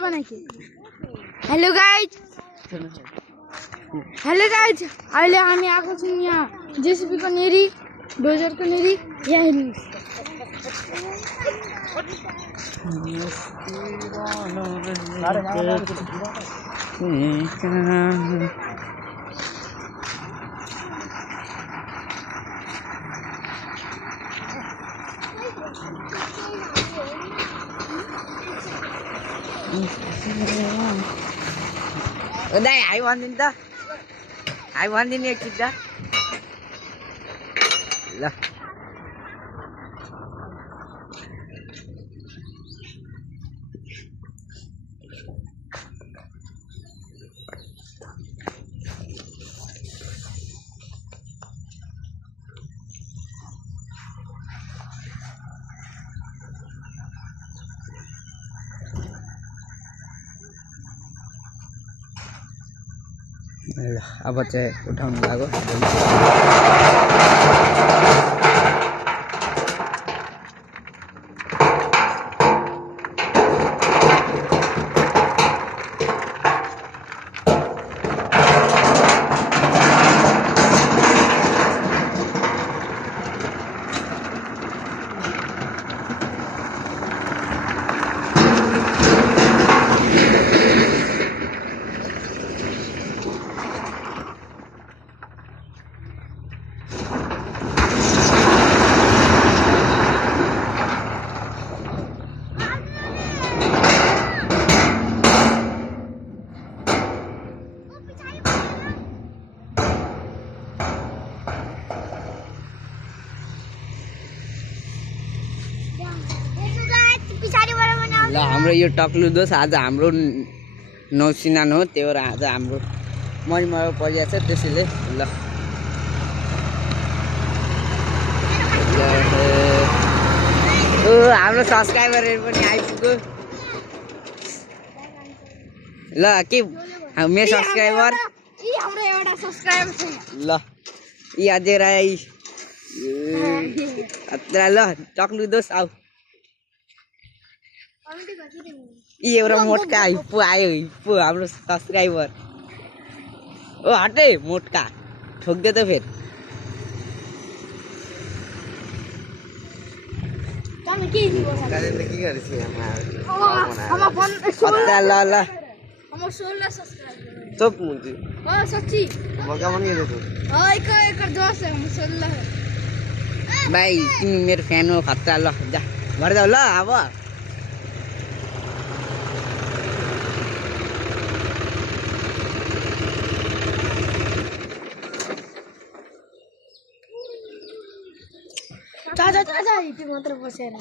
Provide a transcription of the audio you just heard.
बना के hello guys अहिले हामी आएको छौँ यहाँ जेसीबी को नेरी डोजर को नेरी यहाँ हेर्नुहोस् Đây ai quan din ta? Ai quan din ni kita? Lah. अब चाहिँ उठाउनु लाग्यो ल हाम्रो यो टक्लु दोष आज हाम्रो नौसिनान हो त्यो आज हाम्रो मरिमर परिएको छ त्यसैले ल हाम्रो सब्स्क्राइबरहरु पनि आइपुग्यो ल के मेरो सब्स्क्राइबर यी हाम्रो एउटा सब्स्क्राइबर छ ल यी अझै राई अत्रा ल टक्लु दोष आऊ यी एउटा मोटका हिप्पो आयो हिप्पो हाम्रो सब्स्क्राइबर ओ हटे मोटका ठोक्दे त फेरि ल ल सब मुझे सच्ची भाइ तिमी मेरो फ्यान हो खतरा ल जा घर जाऊ ल अब चाचा चाचा इति मात्र बसेर